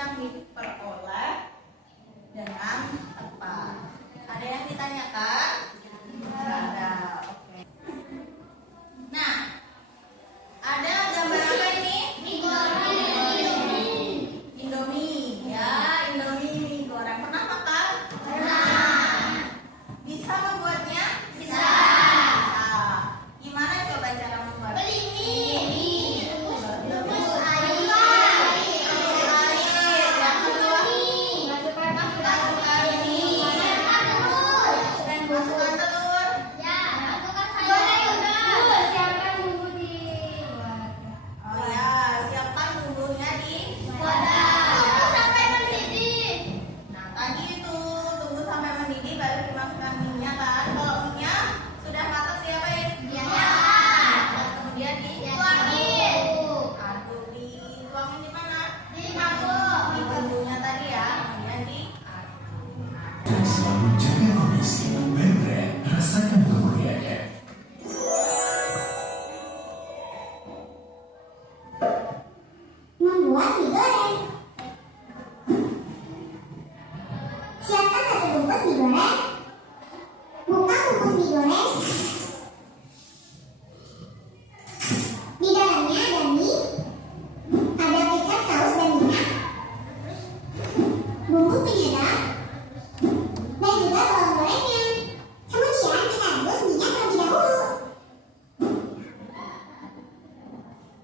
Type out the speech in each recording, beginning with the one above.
yang diperoleh dengan tepat. Ada yang ditanyakan? Tidak ada. Oke. Nah, ada gambar apa ini? Indomie. Ya, Indomie mie goreng. Pernah makan? Pernah. Bisa membuatnya? Bisa. Gimana coba cara membuat? Beli mie. Rebus air. Masukkan telur. Ya, masukkan sayur. Siapkan bumbu di wadah. Oh ya, siapkan bumbunya di wadah. Tunggu sampai mendidih. Nah, tadi itu tunggu sampai mendidih baru dimasukkan minyak kan. Kalau minyak sudah matang diapain? Ya. Kemudian dituangin. Aduk, dituangin di mana? Di mangkok. Di bumbunya tadi ya. Kemudian diaduk. Dan selalu jaga kondisi. Brand rasakan kemuliaannya. Membuat mie goreng. Siapkan 1 bungkus mie goreng. Buka bungkus mie goreng. Di dalamnya ada mie, ada kecap, saus, dan minyak, bumbu penyedap, dan juga bawang gorengnya. Kemudian kita rebus minyak terlebih dahulu.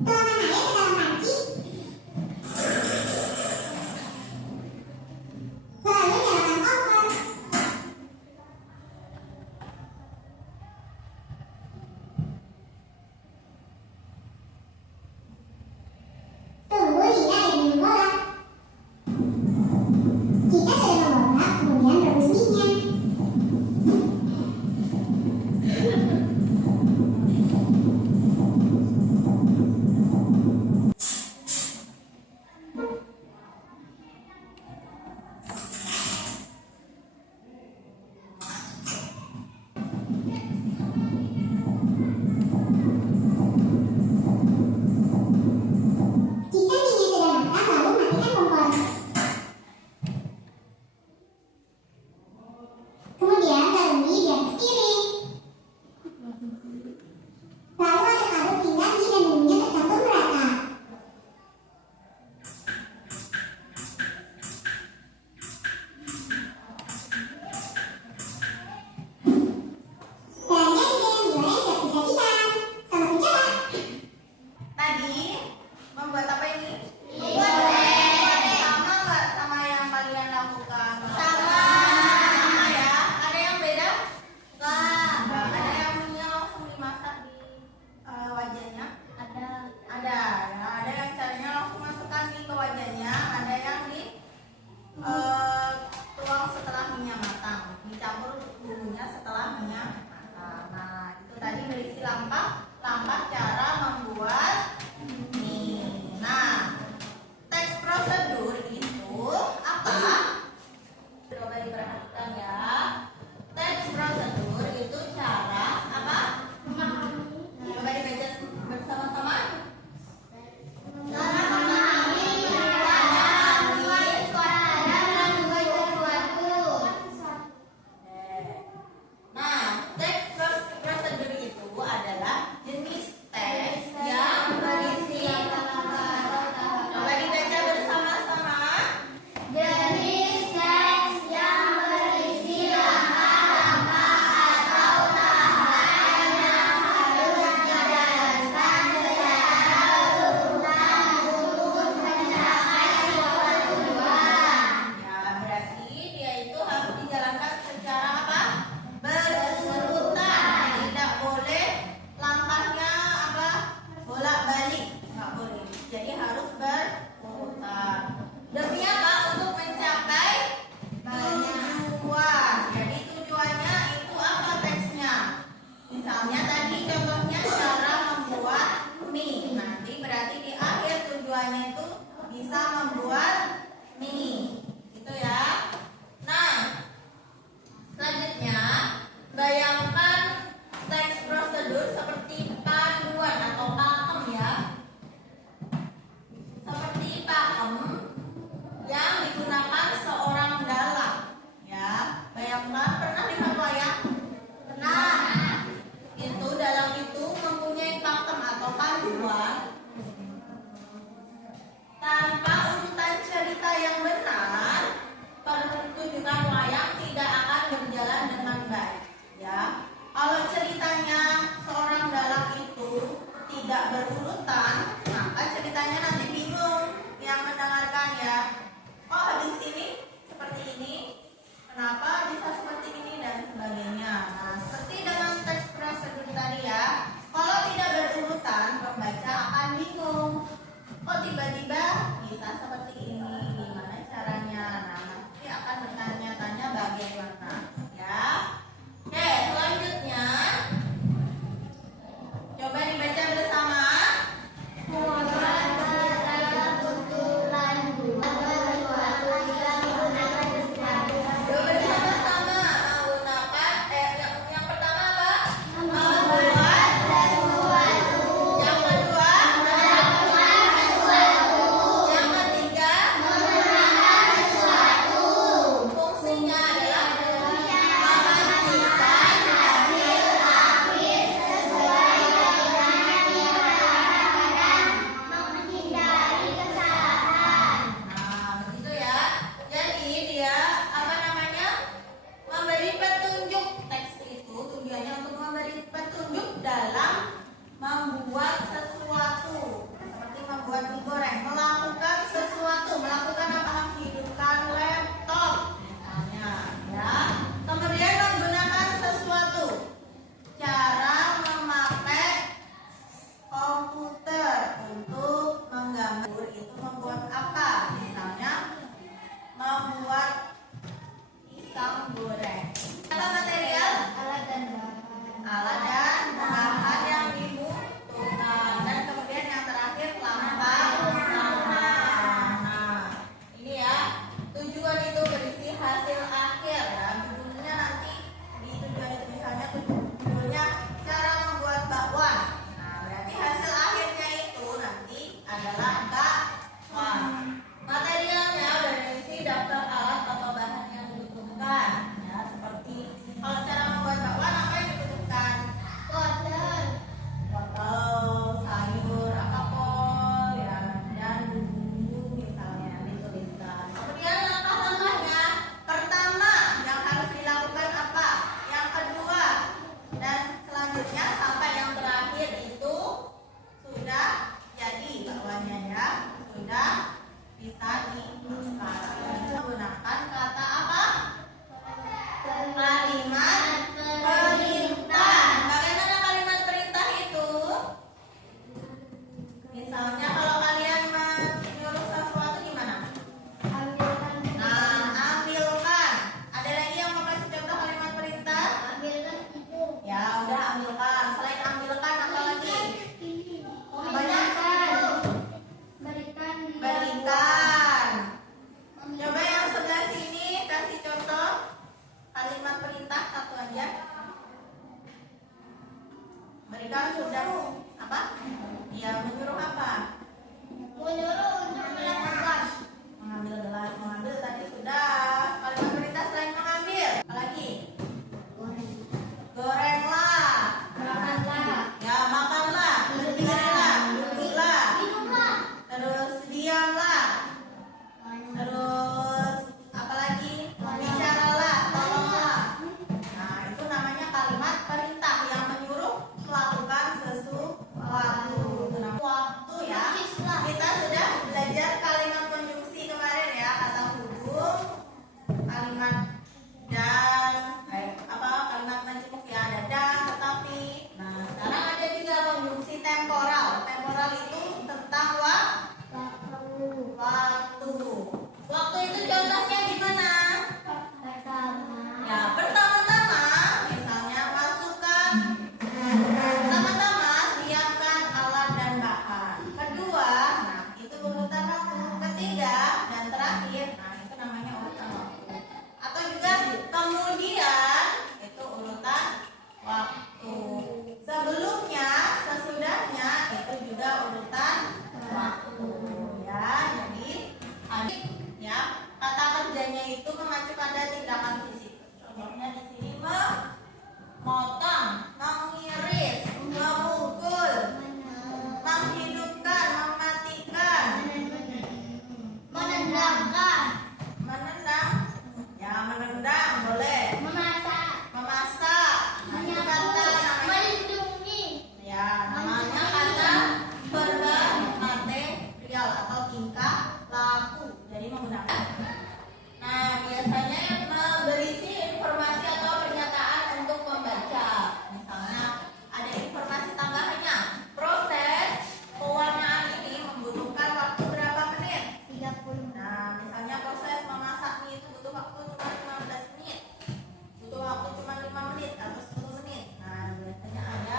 Tuangkan air ke dalam panci. Lalu nyalakan kompor. yaitu mengacu pada tindakan fisik. Contohnya di sini memotong, mengiris, memukul, menghidupkan, mematikan, Menendangkan. menendang, ya menendang boleh, Memasak. memasak, nah, itu kata namanya, Melindungi. ya namanya kata bermaterial atau tingkah laku. Jadi menggunakan. Nah biasanya yang berisi informasi atau pernyataan untuk membaca. Misalnya ada informasi tambahannya. Proses pewarnaan ini membutuhkan waktu berapa menit? 30. Nah, misalnya proses memasak mie itu butuh waktu cuma 15 menit. Butuh waktu cuma 5 menit atau 10 menit. Nah, biasanya ada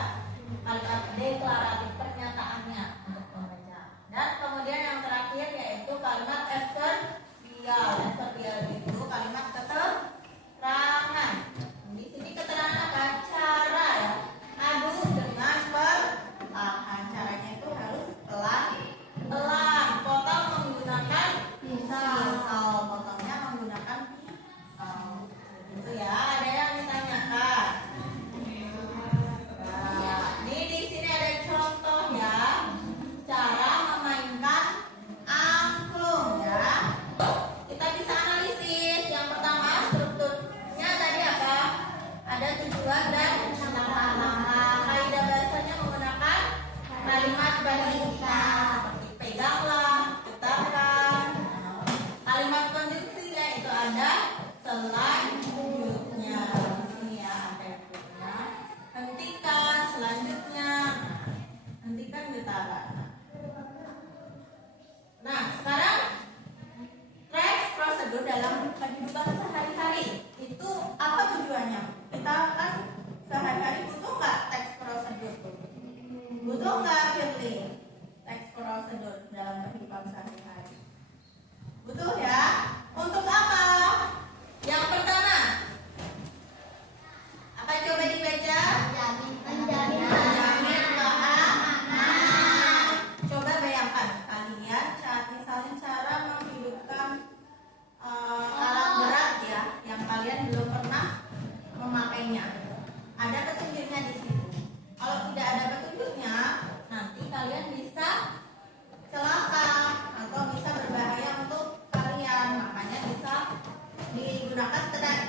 kalimat deklaratif pernyataannya untuk membaca. Dan kemudian yang terakhir yaitu kalimat adverbial. Adverbial itu kalimat keterangan. Di sini keterangan apa? Cara ya. Adu dengan perlahan. Caranya itu harus pelan-pelan. Potong menggunakan pisau. Potongnya menggunakan pisau. Itu ya. Ada yang ditanyakan? Nah, ini di sini ada contoh ya. Cara memainkan angklung ya. Kita bisa analisis. Yang pertama strukturnya tadi apa? Ada tujuan dan langkah-langkah. Kaidah bahasanya menggunakan kalimat pengikat seperti peganglah, tetapkan. Kalimat konjungsinya itu ada selanjutnya. Di sini ya ada ya. Hentikan selanjutnya. Hentikan getaran. Nah, sekarang teks prosedur dalam kehidupan sehari-hari itu apa tujuannya? Kita kan sehari-hari butuh nggak teks prosedur tuh? Butuh nggak Firly? Teks prosedur dalam kehidupan sehari-hari. Butuh ya? Untuk apa? Yang pertama, apa coba dibaca? Menjamin Menjamin keamanan. Coba bayangkan kalian misalnya cara menghidupkan alat berat ya yang kalian belum pernah memakainya. Ada petunjuknya di situ. Kalau tidak ada petunjuknya, nanti kalian bisa celaka atau bisa berbahaya untuk kalian. Makanya bisa digunakan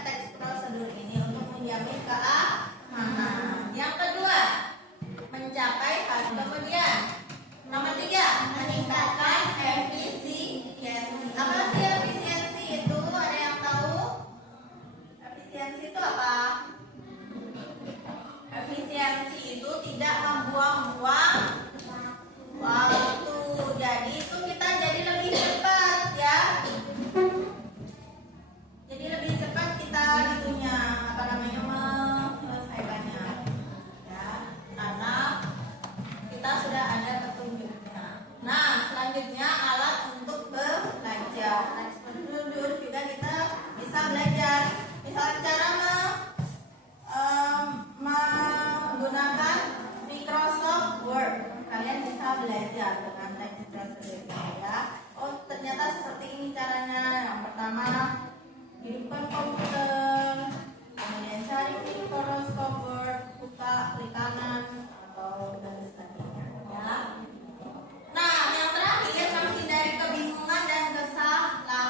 teks prosedur ini untuk menjamin keamanan. Yang kedua, mencapai hasil. Kemudian nomor 3, meningkatkan efisiensi. Apa sih efisiensi itu? Ada yang tahu? Efisiensi itu apa? Efisiensi itu tidak membuang-buang waktu. Jadi itu kita jadi lebih cepat ya. Jadi lebih cepat kita itunya apa namanya menyelesaikannya ya. Karena kita sudah ada petunjuknya. Nah, selanjutnya alat untuk belajar. Teks prosedur juga kita bisa belajar. Misalnya cara menggunakan Microsoft Word. Kalian bisa belajar dengan teks prosedur ya. Oh, ternyata seperti ini caranya. Yang pertama, hidupkan komputer. Kemudian cari Microsoft Word, buka klik kanan atau dan sebagainya ya. Nah, yang terakhir menghindari kebingungan dan kesalahan.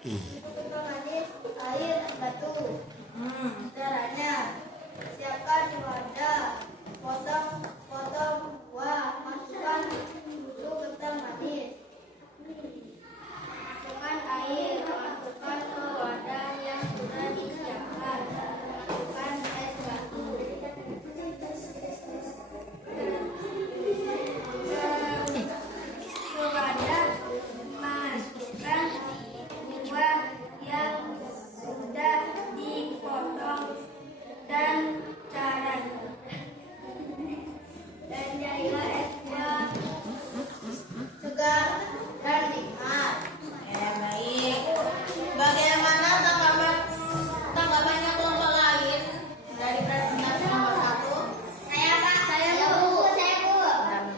Tukang manis, air, batu. Caranya, siapkan wadah, potong buah, masukkan susu kental manis. Masukkan air, masukkan ke wadah yang sudah disiapkan. Masukkan es batu. Ke wadah, masukkan buah yang sudah dipotong dan jadilah es buah segar dan nikmat. Baik. Bagaimana tanggapannya kelompok lain dari presentasi nomor 1? Saya Pak. Saya Bu.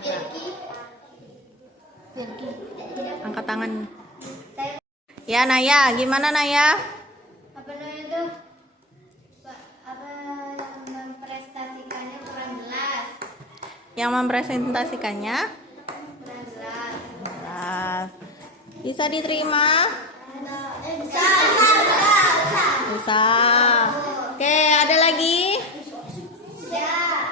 Firki. Angkat tangan. Saya Ya Naya, gimana Naya? apa namanya itu? Apa yang mempresentasikannya kurang jelas. Yang mempresentasikannya Kurang jelas. Bisa diterima? Bisa. Bisa. Oke, ada lagi? Ya.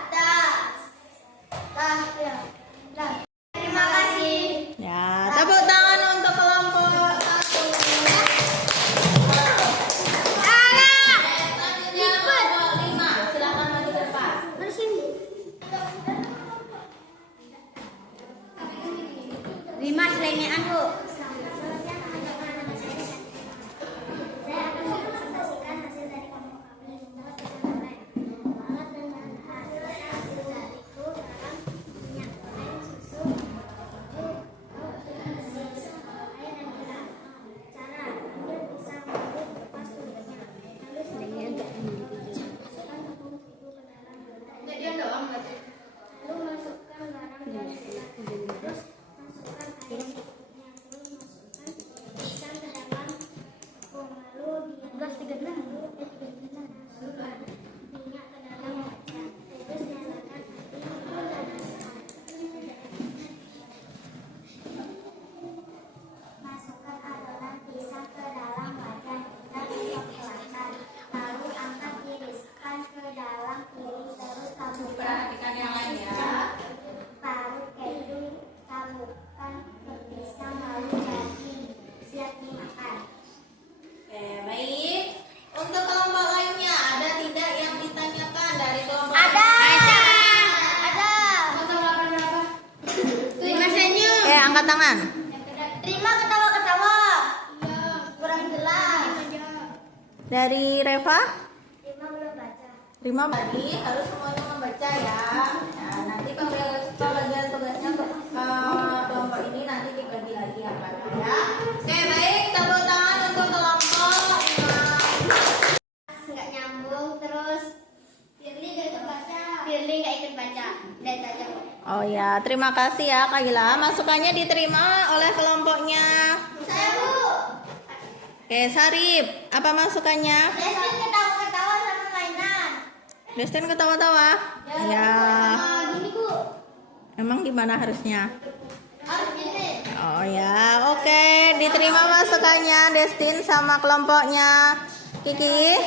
Terima kasih. Ya, tepuk tangan untuk kelompok 1. Selanjutnya kelompok 5. Silakan maju ke depan. Lima selengean Bu. Saya akan mempresentasikan hasil dari kelompok kami membuat sederhana alat dan bahan hasil itu garam, minyak goreng, susu, keju, air dan garam. Cara ambil pisang lalu lepas kulitnya. Lalu masukkan tepung terigu ke dalam blender. Jadian doang berarti. Lalu masukkan garam dan gula. Terus masukkan air secukupnya. Terus masukkan pisang ke dalam tepung. Lalu diaduk. Masukkan minyak ke dalam wajan. Terus nyalakan api hingga dasar. Masukkan adonan pisang ke dalam wajan dan pelan-pelan. Lalu angkat tiriskan ke dalam piring. Terus taburkan Perhatikan yang lain ya. parut keju, taburkan ke pisang lalu jadi siap dimakan. Oke, baik. Untuk kelompok lainnya, ada tidak yang ditanyakan dari kelompok Ada. Ada. Terima senyum. Oke, angkat tangan. Terima ketawa-ketawa. Kurang jelas. Dari Reva? Lima belum baca. Rima tadi harus semuanya membaca ya. Nah, nanti pembagian tugasnya ke kelompok ini nanti dibagi lagi ya Pak ya. Oke, baik. Tepuk tangan untuk kelompok 5. Nggak nyambung terus. Firly nggak ikut baca. Firly nggak ikut baca. Dan saja. Oh ya, terima kasih ya Kak Ila. Masukannya diterima oleh kelompoknya. Saya Bu. Oke, Sarip, apa masukannya? Destin ketawa-ketawa sama mainan. Destin ketawa-tawa? Ya. Sama gini Bu. Emang gimana harusnya? Harus gini. Oh ya, oke, diterima masukannya Destin sama kelompoknya Kiki.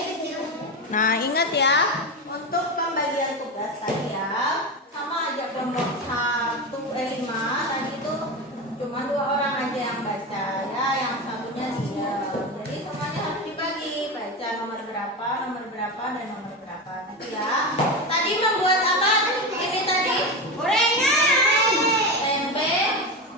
Nah, ingat ya, untuk pembagian tugas tadi ya, sama aja kelompok 5 tadi itu cuma 2 orang aja yang baca ya, yang satunya diam. Jadi semuanya harus dibagi, baca nomor berapa, dan nomor berapa. Nanti ya. Tadi membuat apa? Ini tadi Gorengan. tempe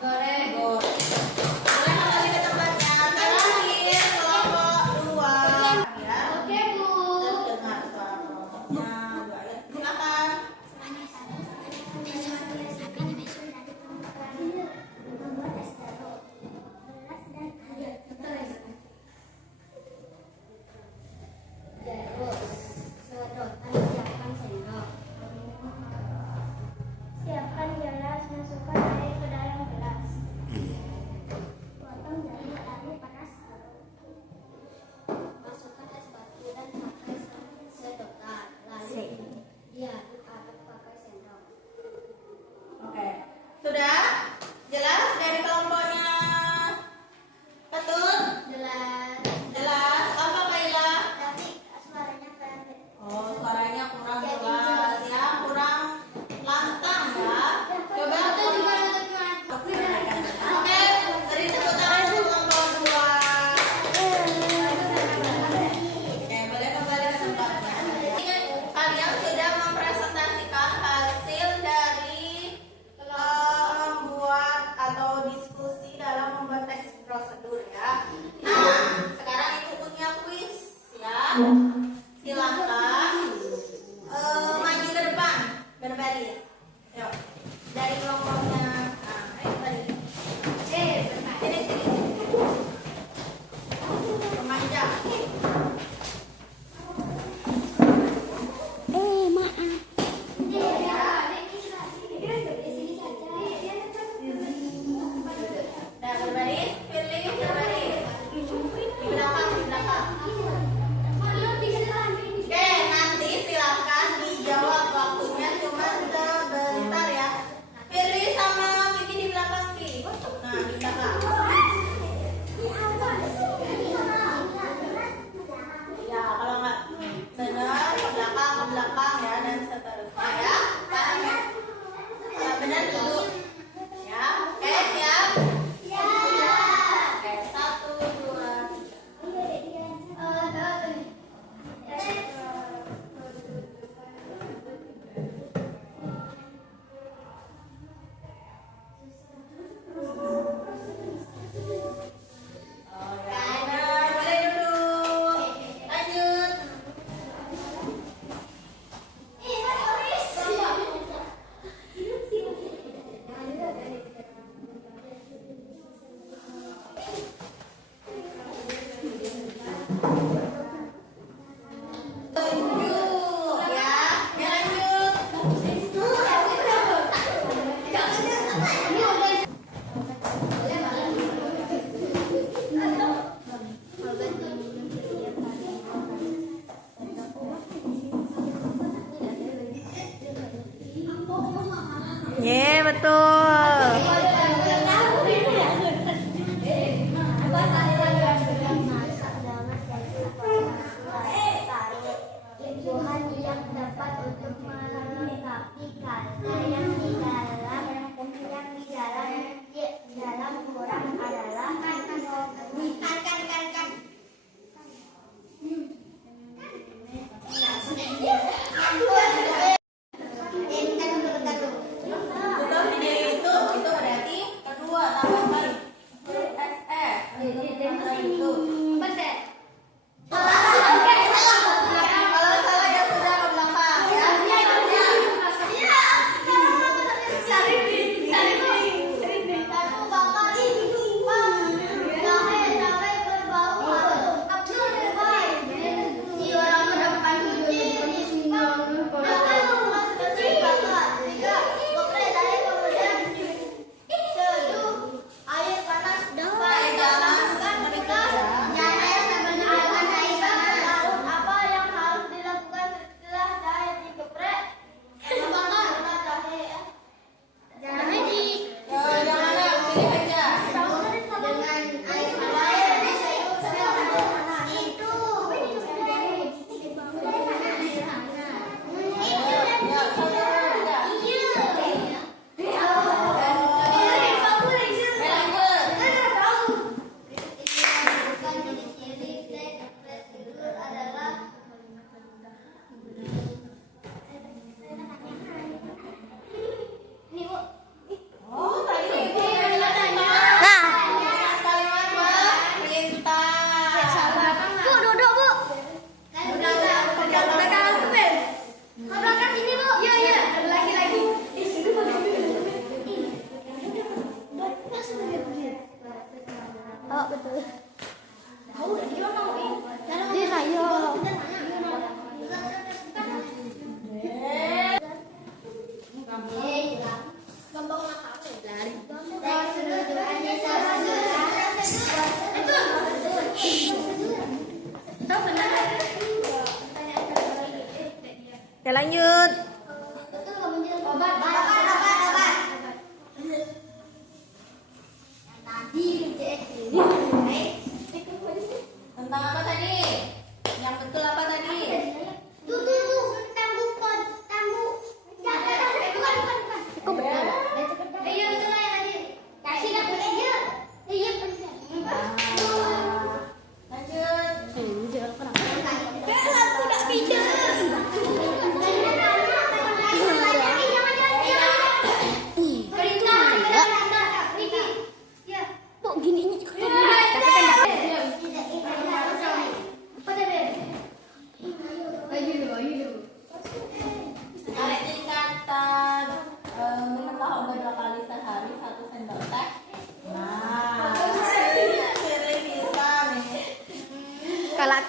goreng. Boleh kembali ke tempatnya. Terakhir kelompok 2 ya. Oke Bu. Dengar suara kelompok Yuk, dari kelompoknya. Nah, ayo balik. Sini. Remaja. Nah, berbaris, pilih berbaris. Di belakang. Oke, nanti silakan dijawab, waktunya cuma sebentar ya. Pilih sama Kiki di belakang, Ki. Nah, di belakang. Ya, kalau nggak benar ke belakang ya, dan seterusnya ya. Paham ya? Kalau benar dulu. Ya, oke, siap? Oke, 1, 2, 3. Oh, ya, benar. Boleh duduk. Lanjut. Tunjuk ya. Ya, lanjut. Ye, betul. Tuhan yang dapat untuk melengkapi kata yang di dalam Quran adalah Sudah video itu berarti kedua tambah SE. Itu. Kalau salah ya sudah ke belakang ya. Air panas apa yang harus dilakukan setelah jahe digeprek? Membakar jahe ya. Yang mana? Pilih aja. Dengan air panas. Ya, 1, 2, 3. Oh, tadi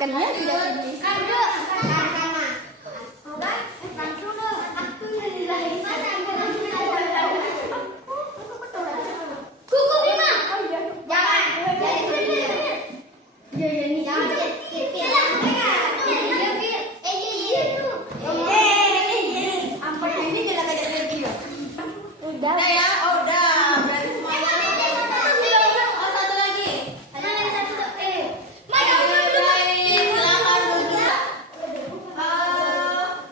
Kannya tidak ini. Kuku Bima. Jangan. Iya ini. Udah. Udah ya, oh, udah. Berarti semuanya oh, satu lagi. Baik, silakan duduk.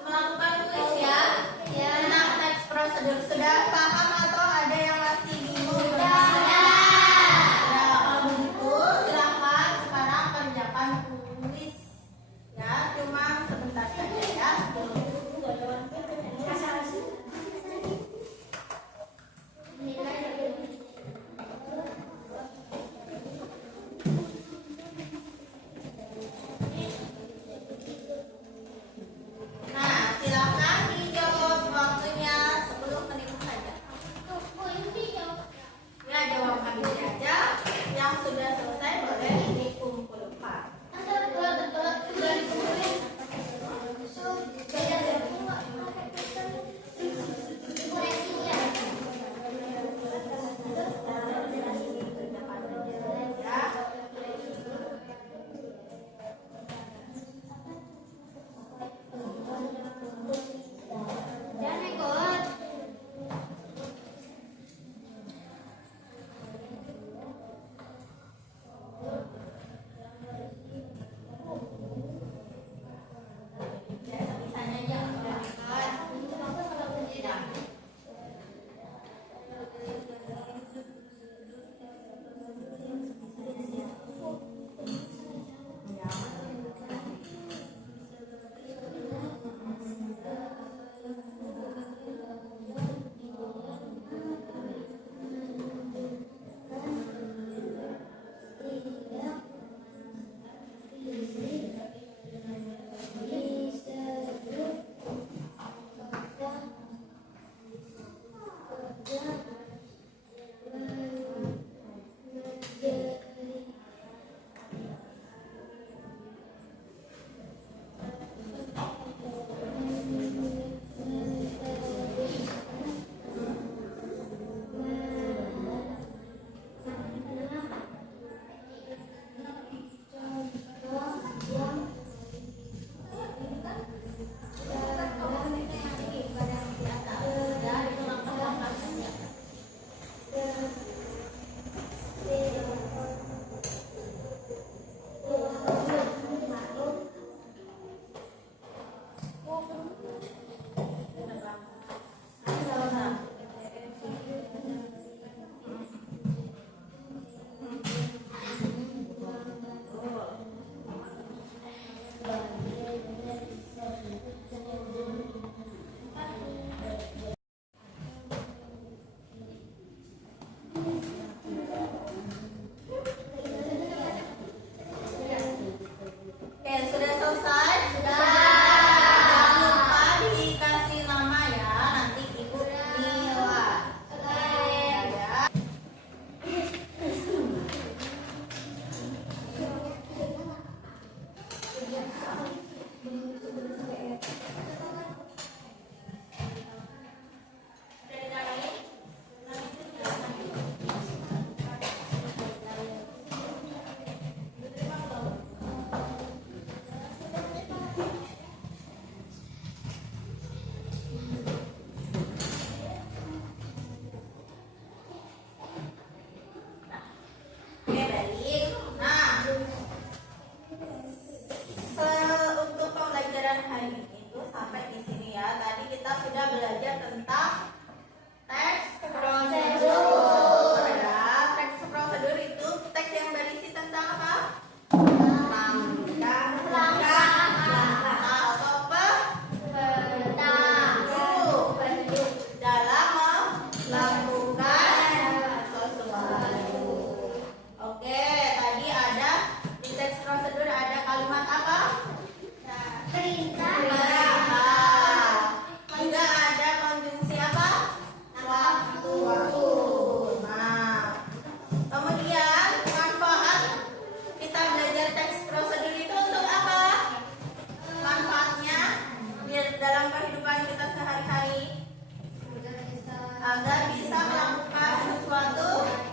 Melakukan kuis ya. Tentang teks prosedur. Sudah paham atau ada yang masih bingung? Sudah. Kalau begitu silakan sekarang kerjakan kuis. Ya, cuma sebentar saja ya. Nah, silakan dijawab waktunya 10 menit saja. agar bisa melakukan sesuatu